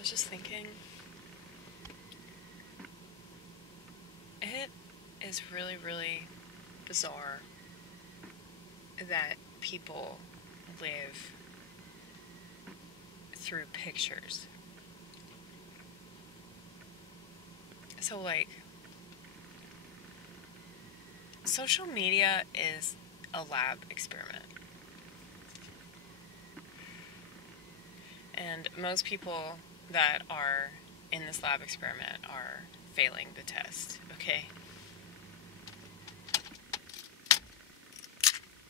was just thinking, it is really, really bizarre that people live through pictures. So, like, social media is a lab experiment. And most people that are in this lab experiment are failing the test, okay?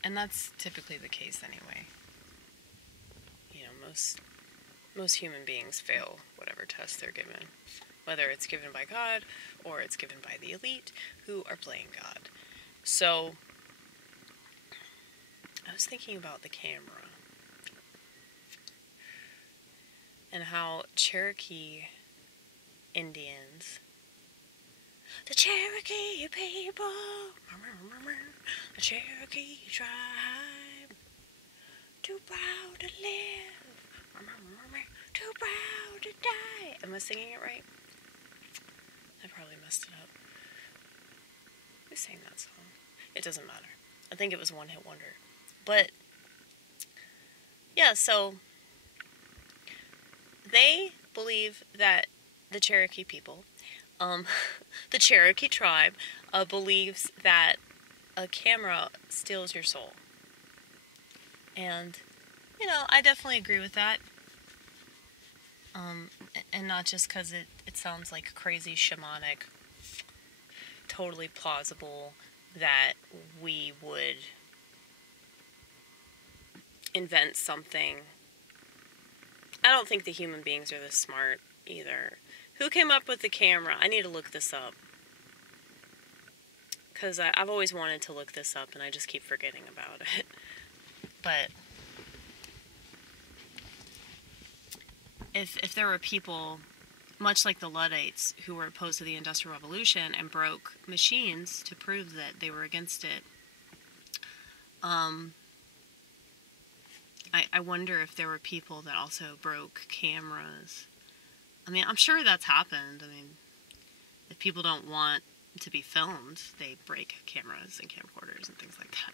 And that's typically the case anyway. You know, most human beings fail whatever test they're given, whether it's given by God or it's given by the elite who are playing God. So, I was thinking about the camera and how Cherokee Indians, the Cherokee people, the Cherokee tribe, too proud to live, too proud to die. Am I singing it right? I probably messed it up. Who sang that song? It doesn't matter. I think it was a one-hit wonder. But, yeah, so they believe that the Cherokee people, the Cherokee tribe, believes that a camera steals your soul. And, you know, I definitely agree with that. And not just because it sounds like crazy shamanic, totally plausible that we would invent something. I don't think the human beings are this smart either. Who came up with the camera? I need to look this up. Because I've always wanted to look this up and I just keep forgetting about it. But if there were people, much like the Luddites, who were opposed to the Industrial Revolution and broke machines to prove that they were against it, I wonder if there were people that also broke cameras. I mean, I'm sure that's happened. I mean, if people don't want to be filmed, they break cameras and camcorders and things like that.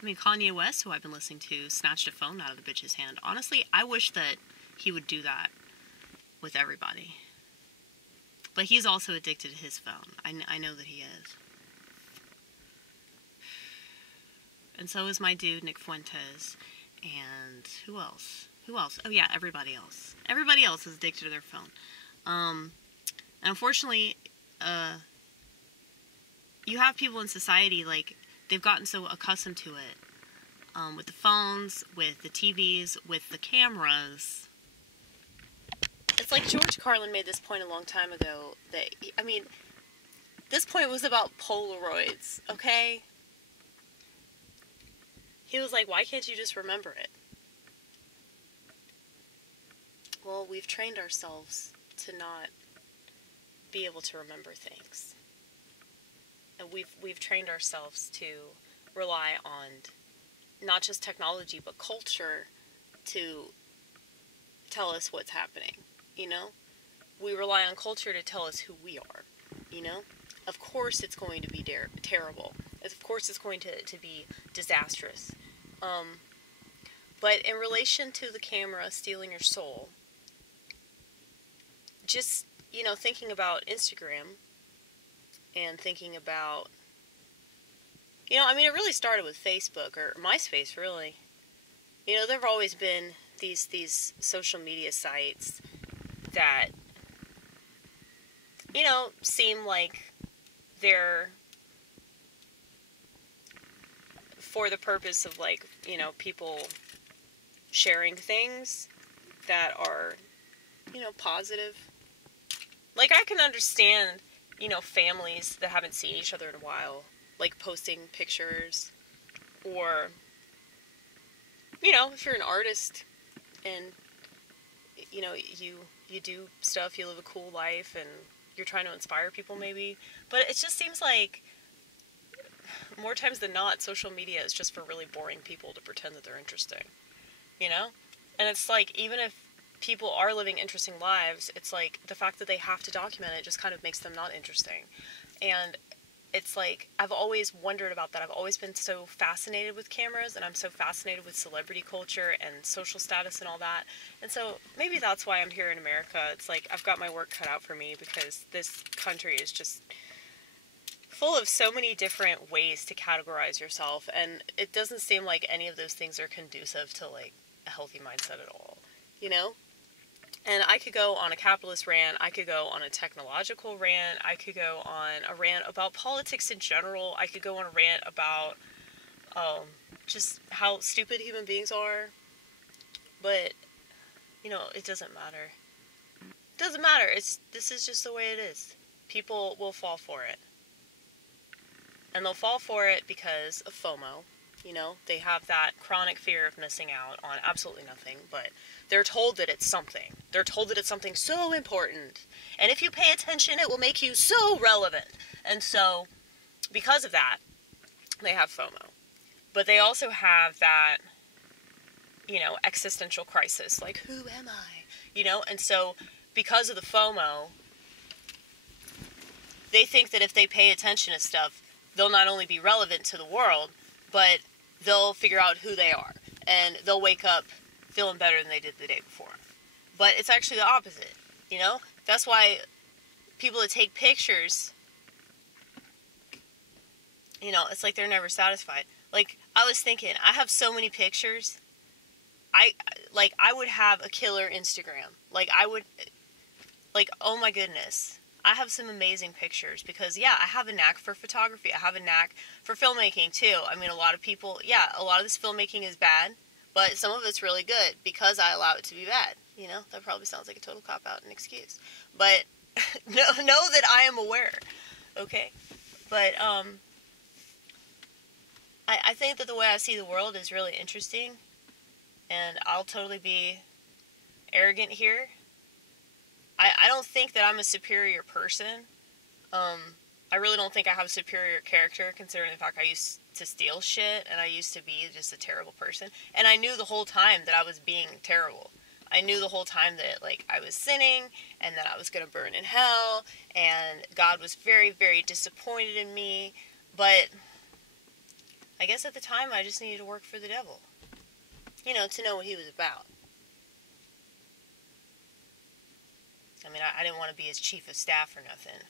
I mean, Kanye West, who I've been listening to, snatched a phone out of the bitch's hand. Honestly, I wish that he would do that with everybody. But he's also addicted to his phone. I know that he is. And so is my dude, Nick Fuentes. And who else? Who else? Oh yeah, everybody else. Everybody else is addicted to their phone. And unfortunately, you have people in society, like, they've gotten so accustomed to it. With the phones, with the TVs, with the cameras. It's like George Carlin made this point a long time ago that, I mean, this point was about Polaroids, okay? He was like, why can't you just remember it? Well, we've trained ourselves to not be able to remember things. And we've trained ourselves to rely on not just technology, but culture to tell us what's happening, you know? We rely on culture to tell us who we are, you know? Of course it's going to be terrible. Of course it's going to be disastrous. But in relation to the camera stealing your soul, just, you know, thinking about Instagram and thinking about, you know, I mean, it really started with Facebook, or MySpace, really. You know, there have always been these social media sites that, you know, seem like they're for the purpose of, like, you know, people sharing things that are, you know, positive. Like, I can understand, you know, families that haven't seen each other in a while, like, posting pictures, or, you know, if you're an artist, and, you know, you do stuff, you live a cool life, and you're trying to inspire people, maybe, but it just seems like, more times than not, social media is just for really boring people to pretend that they're interesting, you know? And it's like, even if people are living interesting lives, it's like the fact that they have to document it just kind of makes them not interesting. And it's like, I've always wondered about that. I've always been so fascinated with cameras, and I'm so fascinated with celebrity culture and social status and all that. And so maybe that's why I'm here in America. It's like, I've got my work cut out for me, because this country is just full of so many different ways to categorize yourself, and it doesn't seem like any of those things are conducive to, like, a healthy mindset at all, you know? And I could go on a capitalist rant, I could go on a technological rant, I could go on a rant about politics in general, I could go on a rant about just how stupid human beings are, but, you know, it doesn't matter. It doesn't matter, this is just the way it is. People will fall for it. And they'll fall for it because of FOMO. You know, they have that chronic fear of missing out on absolutely nothing, but they're told that it's something. They're told that it's something so important. And if you pay attention, it will make you so relevant. And so, because of that, they have FOMO. But they also have that, you know, existential crisis. Like, who am I? You know, and so, because of the FOMO, they think that if they pay attention to stuff, they'll not only be relevant to the world, but they'll figure out who they are. And they'll wake up feeling better than they did the day before. But it's actually the opposite, you know? That's why people that take pictures, you know, it's like they're never satisfied. Like, I was thinking, I have so many pictures. I would have a killer Instagram. Oh my goodness. I have some amazing pictures because, yeah, I have a knack for photography. I have a knack for filmmaking, too. I mean, a lot of people, yeah, a lot of this filmmaking is bad, but some of it's really good because I allow it to be bad. You know, that probably sounds like a total cop-out and excuse. But know that I am aware, okay? But I think that the way I see the world is really interesting, and I'll totally be arrogant here. I don't think that I'm a superior person. I really don't think I have a superior character, considering the fact I used to steal shit, and I used to be just a terrible person. And I knew the whole time that I was being terrible. I knew the whole time that, like, I was sinning, and that I was going to burn in hell, and God was very, very disappointed in me. But I guess at the time I just needed to work for the devil. You know, to know what he was about. I mean, I didn't want to be his chief of staff or nothing.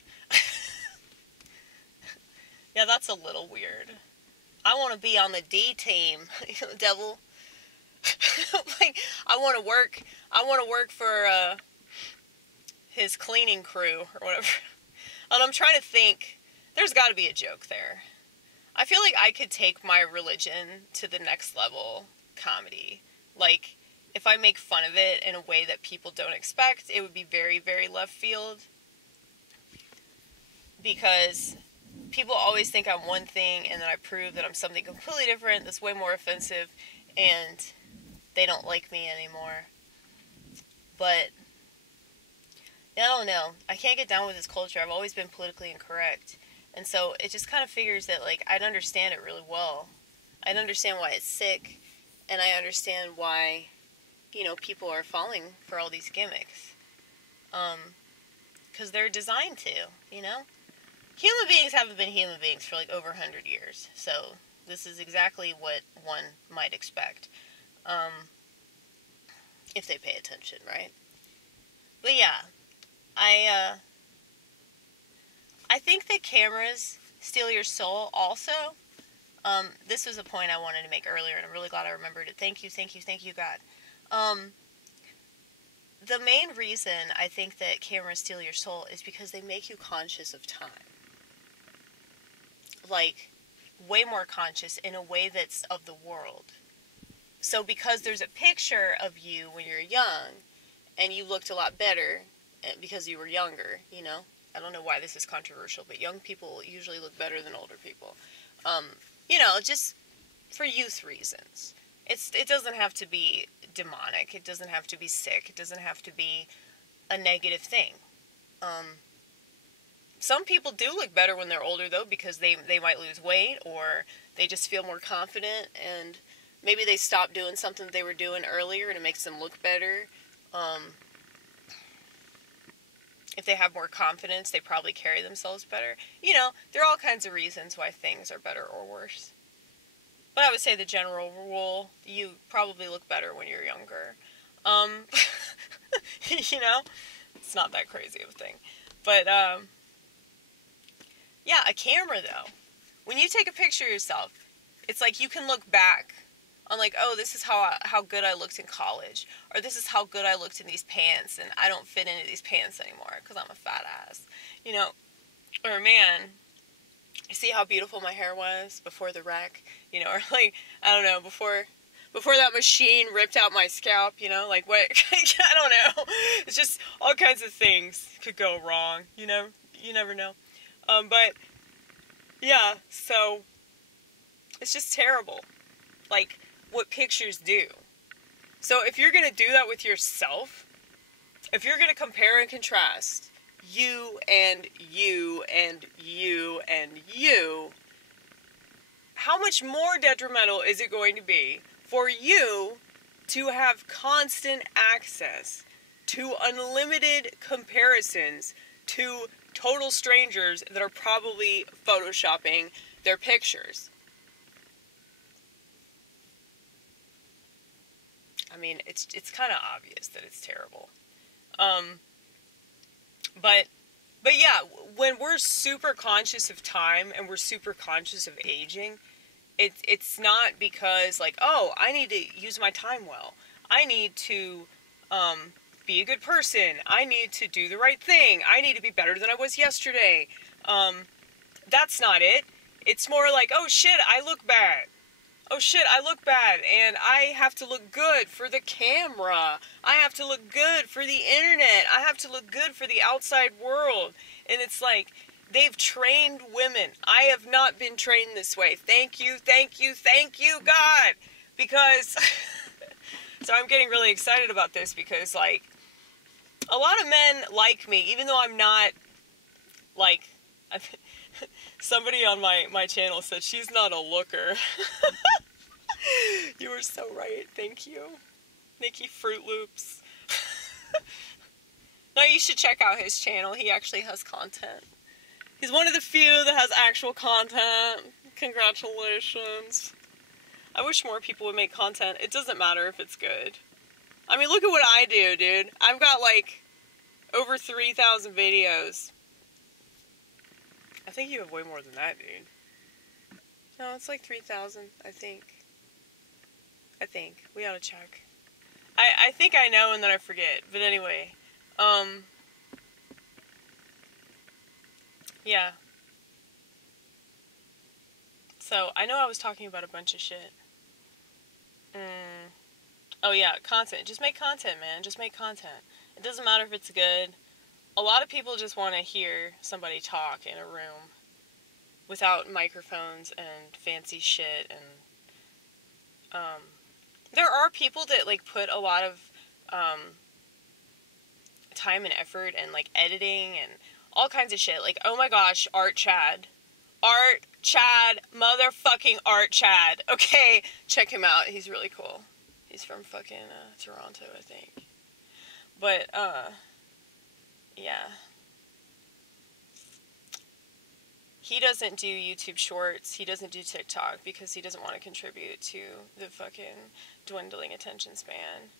Yeah, that's a little weird. I want to be on the D team, devil. Like, I want to work for his cleaning crew or whatever. And I'm trying to think, there's got to be a joke there. I feel like I could take my religion to the next level comedy. Like, if I make fun of it in a way that people don't expect, it would be very, very left field. Because people always think I'm one thing, and then I prove that I'm something completely different that's way more offensive, and they don't like me anymore. But, I don't know. I can't get down with this culture. I've always been politically incorrect. And so it just kind of figures that, like, I'd understand it really well. I'd understand why it's sick, and I understand why, you know, people are falling for all these gimmicks. Because they're designed to, you know? Human beings haven't been human beings for, like, over 100 years. So this is exactly what one might expect. If they pay attention, right? But yeah, I think that cameras steal your soul also. This was a point I wanted to make earlier, and I'm really glad I remembered it. Thank you, God. The main reason I think that cameras steal your soul is because they make you conscious of time. Like, way more conscious in a way that's of the world. So because there's a picture of you when you're young, and you looked a lot better because you were younger, you know? I don't know why this is controversial, but young people usually look better than older people. You know, just for youth reasons. It doesn't have to be demonic. It doesn't have to be sick. It doesn't have to be a negative thing. Some people do look better when they're older, though, because they might lose weight, or they just feel more confident, and maybe they stop doing something they were doing earlier, and it makes them look better. If they have more confidence, they probably carry themselves better. You know, there are all kinds of reasons why things are better or worse. But I would say the general rule, you probably look better when you're younger. You know, it's not that crazy of a thing. But, yeah, a camera, though. When you take a picture of yourself, it's like you can look back on, like, oh, this is how good I looked in college. Or this is how good I looked in these pants, and I don't fit into these pants anymore because I'm a fat ass. You know, or, man, you see how beautiful my hair was before the wreck? You know, or, like, I don't know, before that machine ripped out my scalp, you know? Like, what? I don't know. It's just all kinds of things could go wrong, you know? You never know. But, yeah, so, it's just terrible. Like, what pictures do. So, if you're going to do that with yourself, if you're going to compare and contrast you and you and you and you, how much more detrimental is it going to be for you to have constant access to unlimited comparisons to total strangers that are probably photoshopping their pictures? I mean, it's kind of obvious that it's terrible. But yeah, when we're super conscious of time and we're super conscious of aging, it's not because, like, oh, I need to use my time well. I need to be a good person. I need to do the right thing. I need to be better than I was yesterday. That's not it. It's more like, oh shit, I look bad. Oh shit, I look bad, and I have to look good for the camera. I have to look good for the internet. I have to look good for the outside world. And it's like, they've trained women. I have not been trained this way. Thank you, thank you, thank you, God. Because, so I'm getting really excited about this because, like, a lot of men like me, even though I'm not, like, somebody on my channel said she's not a looker. You were so right. Thank you. Nikki Fruit Loops. No, you should check out his channel. He actually has content. He's one of the few that has actual content. Congratulations. I wish more people would make content. It doesn't matter if it's good. I mean, look at what I do, dude. I've got, like, over 3,000 videos. I think you have way more than that, dude. No, it's like 3,000, I think. We ought to check. I think I know and then I forget. But anyway. Yeah. So, I know I was talking about a bunch of shit. Oh yeah, content. Just make content, man. Just make content. It doesn't matter if it's good. A lot of people just want to hear somebody talk in a room without microphones and fancy shit, and there are people that, like, put a lot of time and effort and, like, editing and all kinds of shit. Like, oh my gosh, Art Chad, motherfucking Art Chad. Okay, check him out. He's really cool. He's from fucking Toronto, I think. But yeah. He doesn't do YouTube Shorts. He doesn't do TikTok because he doesn't want to contribute to the fucking dwindling attention span.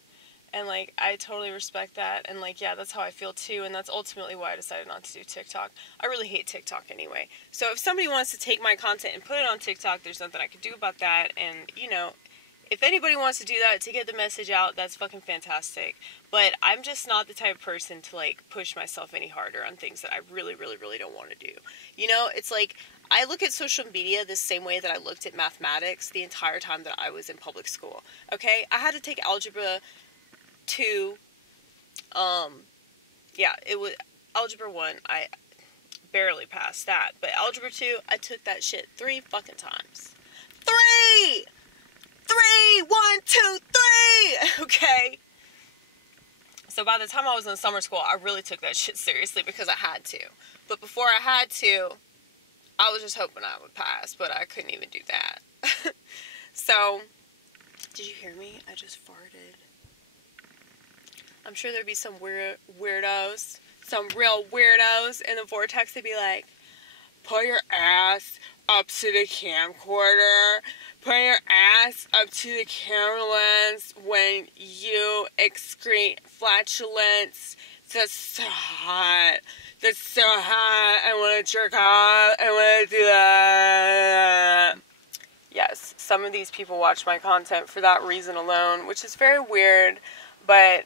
And, like, I totally respect that. And, like, yeah, that's how I feel too. And that's ultimately why I decided not to do TikTok. I really hate TikTok anyway. So if somebody wants to take my content and put it on TikTok, there's nothing I can do about that. And, you know, if anybody wants to do that to get the message out, that's fucking fantastic. But I'm just not the type of person to, like, push myself any harder on things that I really, really, really don't want to do. You know, it's like, I look at social media the same way that I looked at mathematics the entire time that I was in public school. Okay? I had to take Algebra 2. Yeah, it was Algebra 1. I barely passed that. But Algebra 2, I took that shit 3 fucking times. 3! 1, 2, 3! Okay? So by the time I was in summer school, I really took that shit seriously because I had to. But before I had to, I was just hoping I would pass, but I couldn't even do that. So, did you hear me? I just farted. I'm sure there'd be some weirdos, some real weirdos in the vortex. They'd be like, put your ass up to the camcorder. Put your ass up to the camera lens when you excrete flatulence. That's so hot. That's so hot. I want to jerk off. I want to do that. Yes, some of these people watch my content for that reason alone, which is very weird, but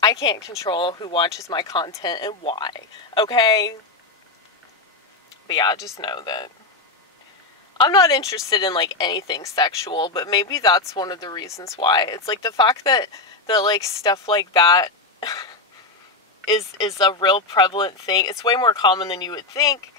I can't control who watches my content and why, okay? But yeah, just know that I'm not interested in, like, anything sexual, but maybe that's one of the reasons why. It's, like, the fact that like, stuff like that is a real prevalent thing. It's way more common than you would think.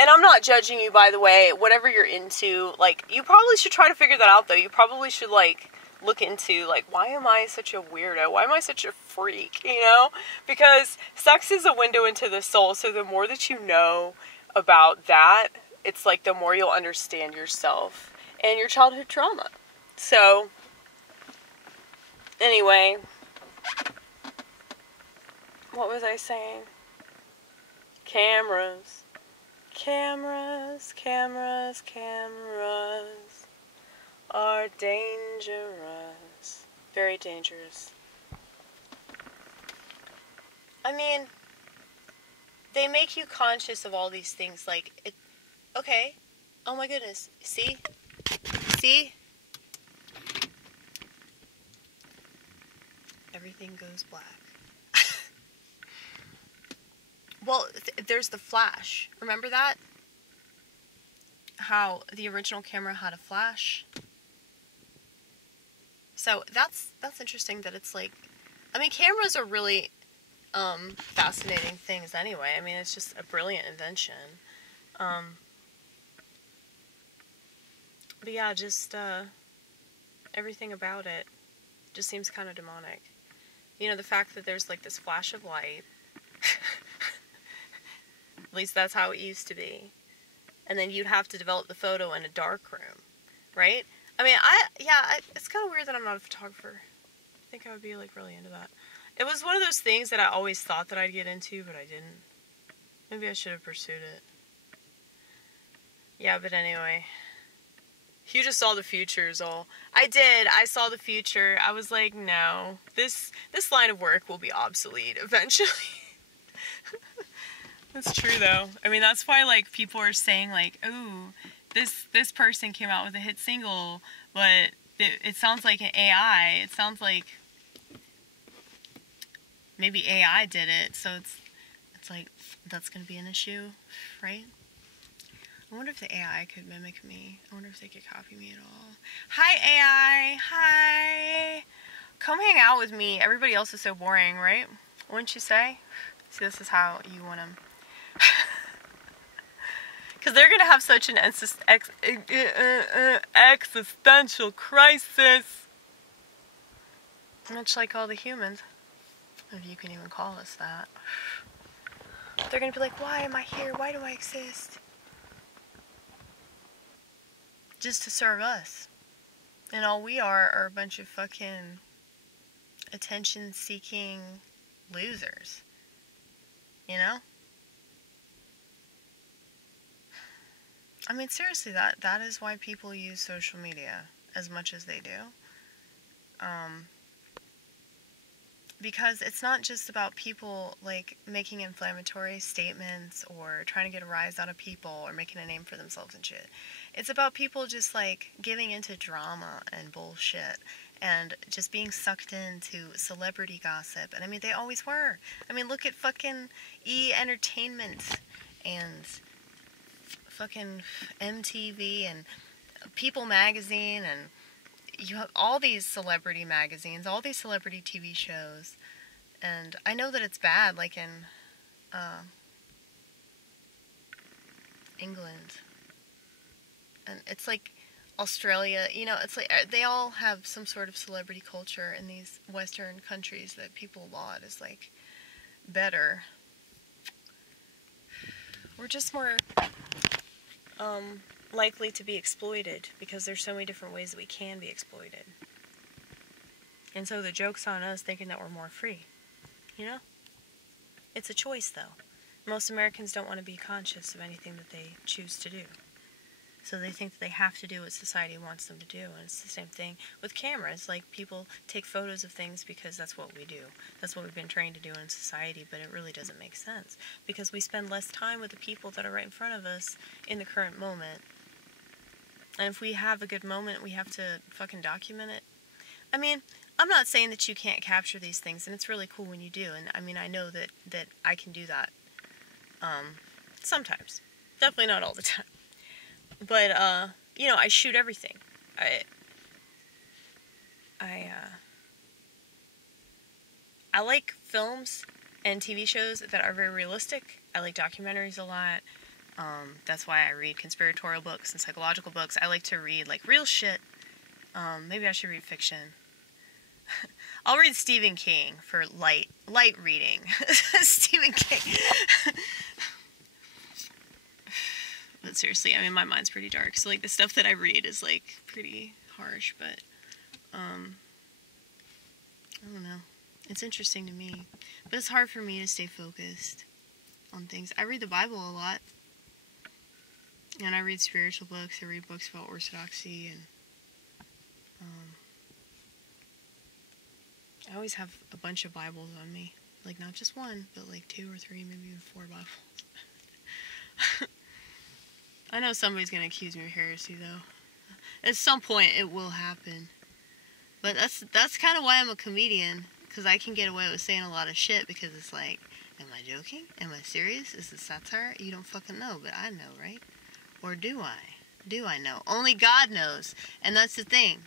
And I'm not judging you, by the way. Whatever you're into, like, you probably should try to figure that out, though. You probably should, like, look into, like, why am I such a weirdo? Why am I such a freak, you know? Because sex is a window into the soul, so the more that you know about that, it's like the more you'll understand yourself and your childhood trauma. So, anyway, what was I saying? Cameras. Cameras, cameras, cameras are dangerous. Very dangerous. I mean, they make you conscious of all these things, like, okay, oh my goodness, see? Everything goes black. Well, there's the flash. Remember that? How the original camera had a flash. So that's interesting that it's like, I mean, cameras are really fascinating things anyway. I mean, it's just a brilliant invention. But yeah, just everything about it just seems kind of demonic. You know, the fact that there's like this flash of light. At least that's how it used to be. And then you'd have to develop the photo in a dark room, right? I mean, it's kind of weird that I'm not a photographer. I think I would be, like, really into that. It was one of those things that I always thought that I'd get into, but I didn't. Maybe I should have pursued it. Yeah, but anyway. You just saw the future is all. I did. I saw the future. I was like, no. This line of work will be obsolete eventually. That's true, though. I mean, that's why, like, people are saying, like, ooh, this person came out with a hit single, but it sounds like an AI. It sounds like maybe AI did it, so it's like, that's going to be an issue, right? I wonder if the AI could mimic me. I wonder if they could copy me at all. Hi, AI. Hi. Come hang out with me. Everybody else is so boring, right? Wouldn't you say? See, this is how you want them. Because they're going to have such an existential crisis. Much like all the humans. If you can even call us that. They're going to be like, why am I here? Why do I exist? Just to serve us. And all we are a bunch of fucking attention-seeking losers. You know? I mean, seriously, that is why people use social media as much as they do. Because it's not just about people, like, making inflammatory statements or trying to get a rise out of people or making a name for themselves and shit. It's about people just, like, giving into drama and bullshit and just being sucked into celebrity gossip. And, I mean, they always were. I mean, look at fucking E! Entertainment and fucking MTV and People Magazine and you have all these celebrity magazines, all these celebrity TV shows, and I know that it's bad, like in England, and it's like Australia, you know, it's like they all have some sort of celebrity culture in these Western countries that people laud as like better. We're just more likely to be exploited because there's so many different ways that we can be exploited. And so the joke's on us thinking that we're more free. You know? It's a choice, though. Most Americans don't want to be conscious of anything that they choose to do. So they think that they have to do what society wants them to do. And it's the same thing with cameras. Like, people take photos of things because that's what we do. That's what we've been trained to do in society, but it really doesn't make sense. Because we spend less time with the people that are right in front of us in the current moment. And if we have a good moment, we have to fucking document it. I mean, I'm not saying that you can't capture these things, and it's really cool when you do. And I mean, I know that I can do that. Sometimes. Definitely not all the time. But, you know, I shoot everything. I like films and TV shows that are very realistic. I like documentaries a lot. That's why I read conspiratorial books and psychological books. I like to read, like, real shit. Maybe I should read fiction. I'll read Stephen King for light reading. Stephen King. But seriously, I mean, my mind's pretty dark. So, like, the stuff that I read is, like, pretty harsh. But, I don't know. It's interesting to me. But it's hard for me to stay focused on things. I read the Bible a lot. And I read spiritual books. I read books about orthodoxy. And, I always have a bunch of Bibles on me. Like, not just one, but, like, 2 or 3, maybe even 4 Bibles. I know somebody's going to accuse me of heresy, though. At some point, it will happen. But that's kind of why I'm a comedian. Because I can get away with saying a lot of shit. Because it's like, am I joking? Am I serious? Is this satire? You don't fucking know, but I know, right? Or do I? Do I know? Only God knows. And that's the thing.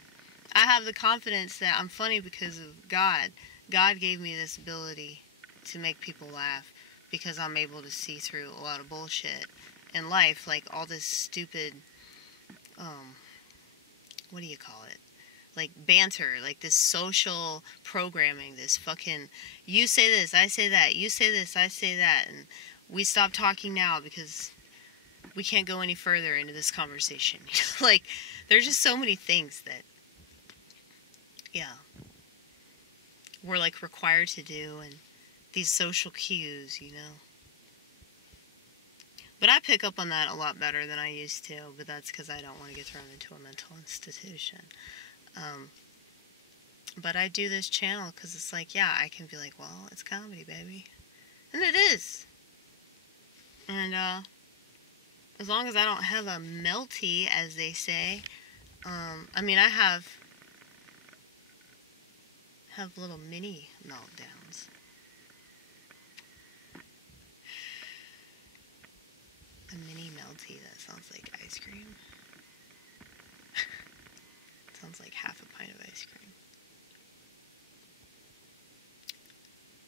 I have the confidence that I'm funny because of God. God gave me this ability to make people laugh. Because I'm able to see through a lot of bullshit in life, like all this stupid, what do you call it? Like banter, like this social programming, this fucking, you say this, I say that, you say this, I say that, and we stop talking now because we can't go any further into this conversation. Like, there's just so many things that, yeah, we're like required to do, and these social cues, you know. But I pick up on that a lot better than I used to, but that's because I don't want to get thrown into a mental institution. But I do this channel because it's like, yeah, I can be like, well, it's comedy, baby. And it is. And, as long as I don't have a melty, as they say, I mean, I have little mini meltdowns. A mini melty, that sounds like ice cream. Sounds like half a pint of ice cream.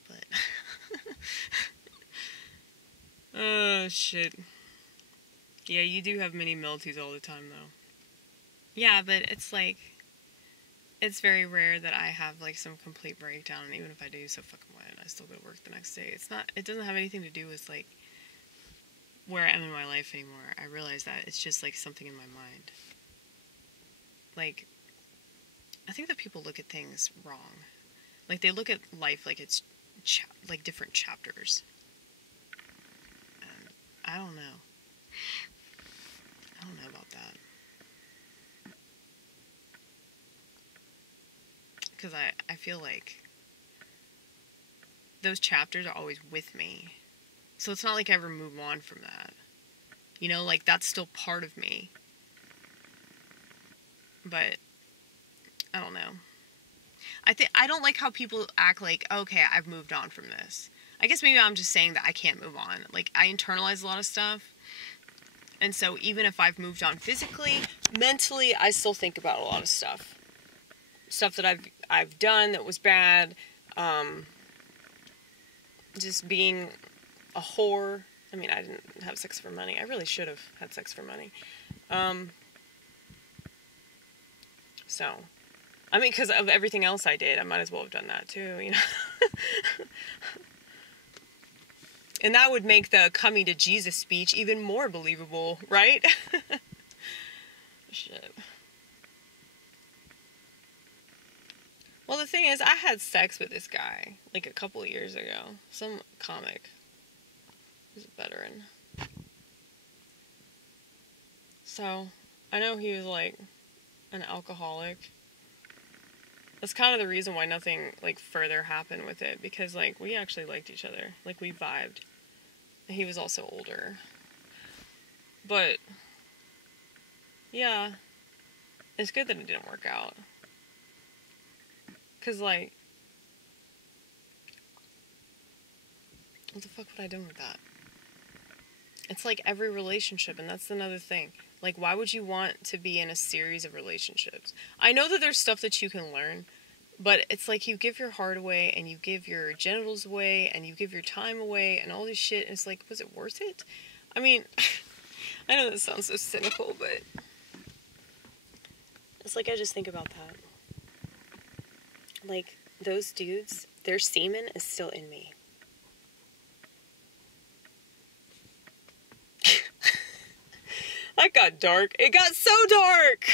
But oh shit. Yeah, you do have mini melties all the time though. Yeah, but it's like, it's very rare that I have like some complete breakdown, and even if I do, so fucking what, I still go to work the next day. It doesn't have anything to do with like where I am in my life anymore. I realize that it's just like something in my mind. Like, I think that people look at things wrong. Like, they look at life like it's like different chapters. And I don't know. I don't know about that. Because I feel like those chapters are always with me. So it's not like I ever move on from that. You know, like, that's still part of me. But I don't know. I don't like how people act like, okay, I've moved on from this. I guess maybe I'm just saying that I can't move on. Like, I internalize a lot of stuff. And so even if I've moved on physically, mentally, I still think about a lot of stuff. Stuff that I've done that was bad. Just being a whore. I mean, I didn't have sex for money. I really should have had sex for money. So, I mean, because of everything else I did, I might as well have done that too, you know. And that would make the coming to Jesus speech even more believable, right? Shit. Well, Well, the thing is, I had sex with this guy, like, a couple of years ago. Some comic. He's a veteran. So, I know he was, like, an alcoholic. That's kind of the reason why nothing, like, further happened with it. Because, like, we actually liked each other. Like, we vibed. And he was also older. But, yeah. It's good that it didn't work out. Because, like, what the fuck would I do with that? It's like every relationship, and that's another thing. Like, why would you want to be in a series of relationships? I know that there's stuff that you can learn, but it's like you give your heart away, and you give your genitals away, and you give your time away, and all this shit, and it's like, was it worth it? I mean, I know this sounds so cynical, but it's like I just think about that. Like, those dudes, their semen is still in me. That got dark. It got so dark!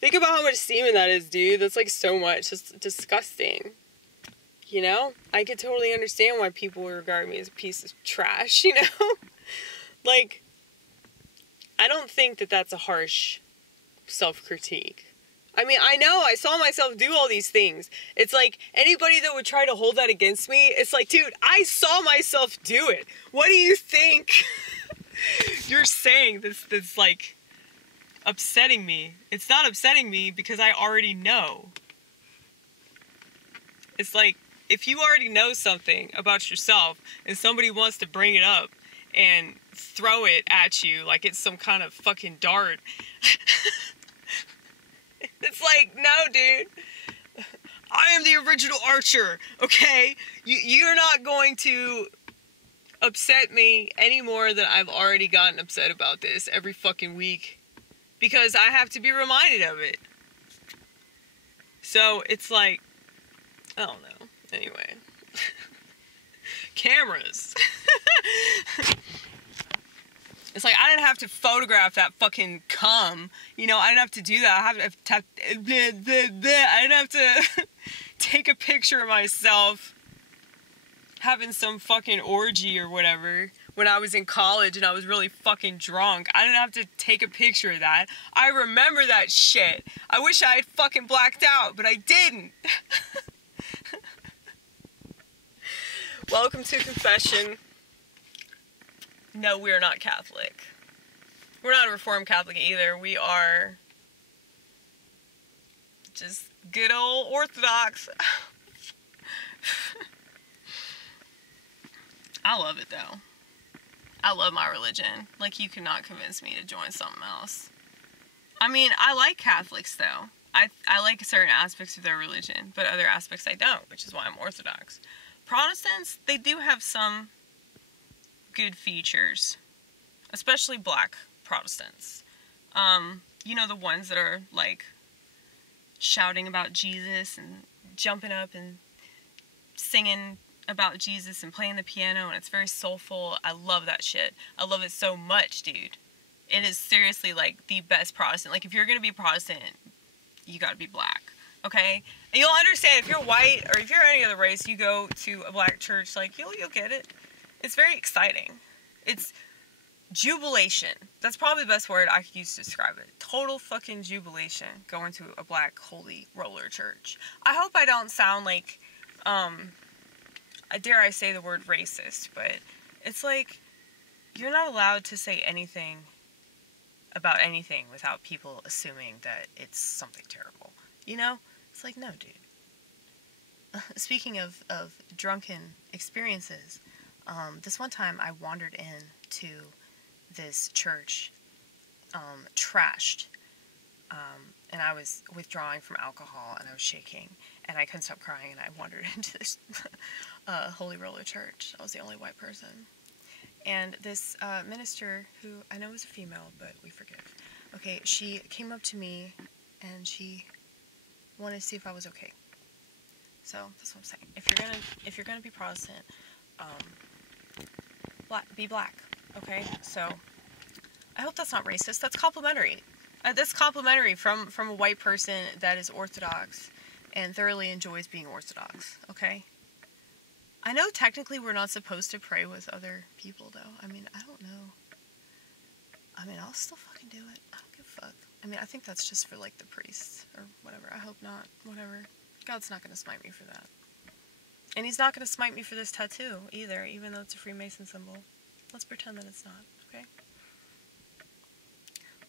Think about how much semen that is, dude. That's like so much. It's disgusting. You know? I could totally understand why people would regard me as a piece of trash, you know? Like, I don't think that that's a harsh self-critique. I mean, I know, I saw myself do all these things. It's like, anybody that would try to hold that against me, it's like, dude, I saw myself do it. What do you think you're saying that's like, upsetting me? It's not upsetting me because I already know. It's like, if you already know something about yourself, and somebody wants to bring it up, and throw it at you like it's some kind of fucking dart, it's like, no, dude. I am the original Archer, okay? You're not going to upset me any more than I've already gotten upset about this every fucking week. Because I have to be reminded of it. So, it's like, I don't know. Anyway. Cameras. It's like, I didn't have to photograph that fucking cum. You know, I didn't have to do that. I didn't have to take a picture of myself having some fucking orgy or whatever when I was in college and I was really fucking drunk. I didn't have to take a picture of that. I remember that shit. I wish I had fucking blacked out, but I didn't. Welcome to confession. No, we are not Catholic. We're not a Reformed Catholic either. We are just good old Orthodox. I love it, though. I love my religion. Like, you cannot convince me to join something else. I mean, I like Catholics, though. I like certain aspects of their religion, but other aspects I don't, which is why I'm Orthodox. Protestants, they do have some good features, especially black Protestants. You know, the ones that are, like, shouting about Jesus and jumping up and singing about Jesus and playing the piano, and it's very soulful. I love that shit. I love it so much, dude. It is seriously, like, the best Protestant. Like, if you're gonna be Protestant, you gotta be black, okay? And you'll understand, if you're white, or if you're any other race, you go to a black church, like, you'll get it. It's very exciting. It's jubilation. That's probably the best word I could use to describe it. Total fucking jubilation going to a black holy roller church. I hope I don't sound like, dare I say the word racist, but it's like, you're not allowed to say anything about anything without people assuming that it's something terrible. You know? It's like, no, dude. Speaking of drunken experiences, this one time I wandered in to this church, trashed, and I was withdrawing from alcohol, and I was shaking, and I couldn't stop crying, and I wandered into this holy roller church. I was the only white person. And this minister, who I know is a female, but we forgive. Okay, she came up to me, and she wanted to see if I was okay. So that's what I'm saying. If you're gonna be Protestant, be black. Okay, so I hope that's not racist. That's complimentary. That's complimentary from a white person that is Orthodox, and thoroughly enjoys being orthodox, okay? I know technically we're not supposed to pray with other people, though. I mean, I don't know. I mean, I'll still fucking do it. I don't give a fuck. I mean, I think that's just for, like, the priests, or whatever. I hope not. Whatever. God's not gonna smite me for that. And he's not gonna smite me for this tattoo, either, even though it's a Freemason symbol. Let's pretend that it's not, okay?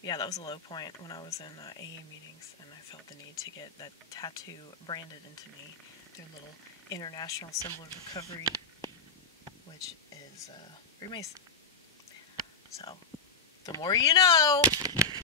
Yeah, that was a low point when I was in AA meetings, and I felt the need to get that tattoo branded into me. Their little international symbol of recovery, which is Freemason. So, the more you know!